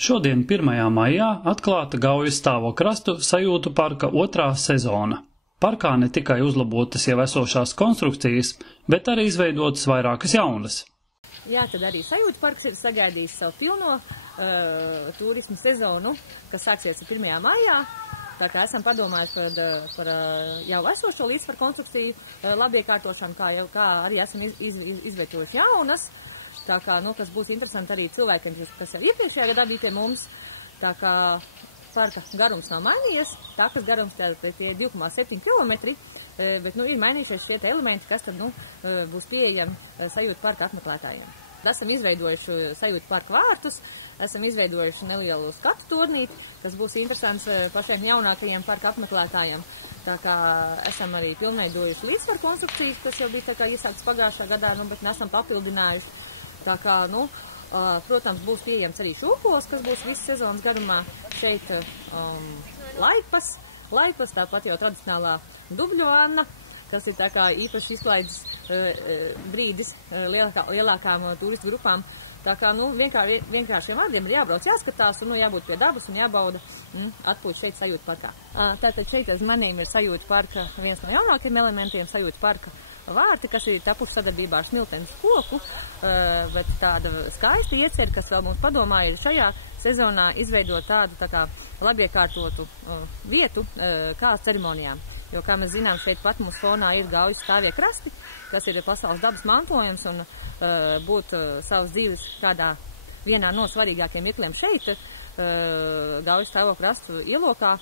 Šodien, 1. maijā, atklāta Gaujas stāvokrastu sajūtu parka 2. sezona. Parkā ne tikai uzlabotas jau esošās konstrukcijas, bet arī izveidotas vairākas jaunas. Jā, tad arī sajūtu parks ir sagaidījis savu pilno turismu sezonu, kas sāksies 1. maijā. Tā kā esam padomājuši par jau esošo līdzsvaru konstrukciju labiekārtošanu, kā arī esam izvietojuši jaunas. Tā kā, kas būs interesanti arī cilvēkiem, kas jau iepriekšējā gadā bija pie mums. Tā kā parka garums nav mainījies, takas garums tie 2,7 km, bet ir mainījušies šie elementi, kas tad būs pieejami sajūtu parka apmeklētājiem. Esam izveidojuši sajūtu parka vārtus, esam izveidojuši nelielu skatu turnīti, kas būs interesants pašiem jaunākajiem parka apmeklētājiem. Tā kā esam arī pilnveidojuši līdzsvaru konstrukcijas, kas jau bija iesāktas pagājušā gadā, bet nesam papildinājuši. Tā kā, protams, būs pieejams arī šūpols, kas būs visas sezonas garumā. Šeit laipas, tāpat jau tradicionālā dubļu vanna, kas ir tā kā īpaši izklaides brīdis lielākām turistu grupām. Tā kā, vienkāršiem vārdiem ir jābrauc, jāskatās un jābūt pie dabas un jābauda atpūst šeit sajūtu parkā. Tātad šeit aiz manīm ir sajūtu parka viens no jaunākiem elementiem, sajūtu parka vārti, kas ir tapuši sadarbībā ar Smiltenes koku, bet tāda skaista iecer, kas vēl mums padomā, ir šajā sezonā izveidot tādu tā kā labiekārtotu vietu kā ceremonijām. Jo, kā mēs zinām, šeit pat mums fonā ir Gaujas stāvie krasti, kas ir pasaules dabas mantojums, un būt savas dzīves vienā no svarīgākiem mirkliem šeit, Gaujas stāvo krastu ielokā,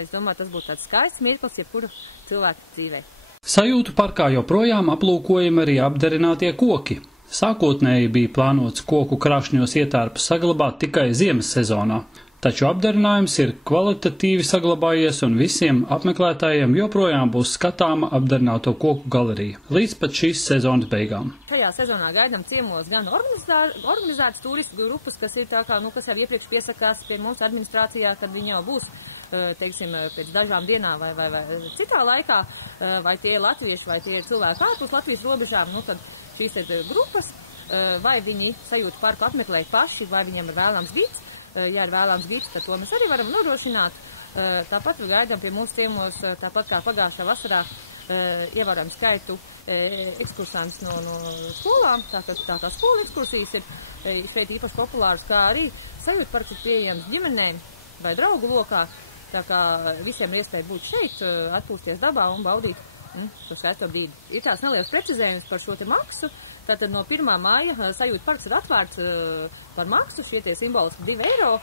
es domāju, tas būtu tāds skaists mirklis jebkura cilvēka dzīvē. Sajūtu parkā joprojām aplūkojami arī apdarinātie koki. Sākotnēji bija plānots koku krāšņos ietērpus saglabāt tikai ziemas sezonā, taču apdarinājums ir kvalitatīvi saglabājies un visiem apmeklētājiem joprojām būs skatāma apdarināto koku galerija līdz pat šīs sezonas beigām. Šajā sezonā gaidām ciemos gan organizētas turistu grupas, kas ir kas jau iepriekš piesakās pie mums administrācijā, kad viņi jau būs, teiksim, pēc dažām dienām vai citā laikā, vai tie ir latvieši, vai tie ir cilvēki ārpus Latvijas robežām, tad šīs ir grupas, vai viņi sajūtu parku apmeklēt paši, vai viņiem ir vēlams gids. Ja ir vēlams gids, tad to mēs arī varam nodrošināt. Tāpat gaidām pie mūsu ciemos, tāpat kā pagājušā vasarā, ievērojam skaitu ekskursants no skolām, tā kā skola ekskursijas ir šeit īpaši populārs, kā arī sajūtu parks ir pieejams ģimenēm vai draugu lokā. Tā kā visiem ir iespēja būt šeit, atpūsties dabā un baudīt šo skaisto brīdi. Ir tās neliels precizējums par šo te maksu. Tātad no 1. māja sajūtu parks ir atvērts par maksu, šie tie simboliski 2 eiro,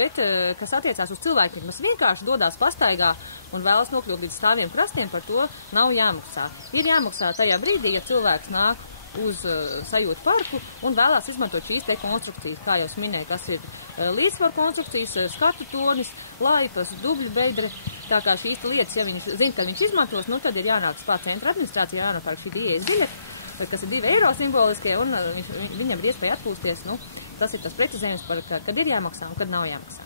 bet kas attiecās uz cilvēkiem, kas vienkārši dodās pastaigā un vēlas nokļūt līdz stāviem krastiem, par to nav jāmaksā. Ir jāmaksā tajā brīdī, ja cilvēks nāk uz sajūtu parku un vēlās izmantot šīs te konstrukcijas, kā jau es minēju, tas ir līdzsvaru konstrukcijas, skatu tornis, laipas, dubļu bedre. Tā kā šīs lietas, ja viņš zina, ka viņš izmantos, tad ir jānāk spār centra administrācijā, jānopērk šī ieejas biļete, kas ir 2 eiro simboliskie, un viņam ir iespēja atpūsties. Tas ir tas precizējums par, kad ir jāmaksā un kad nav jāmaksā.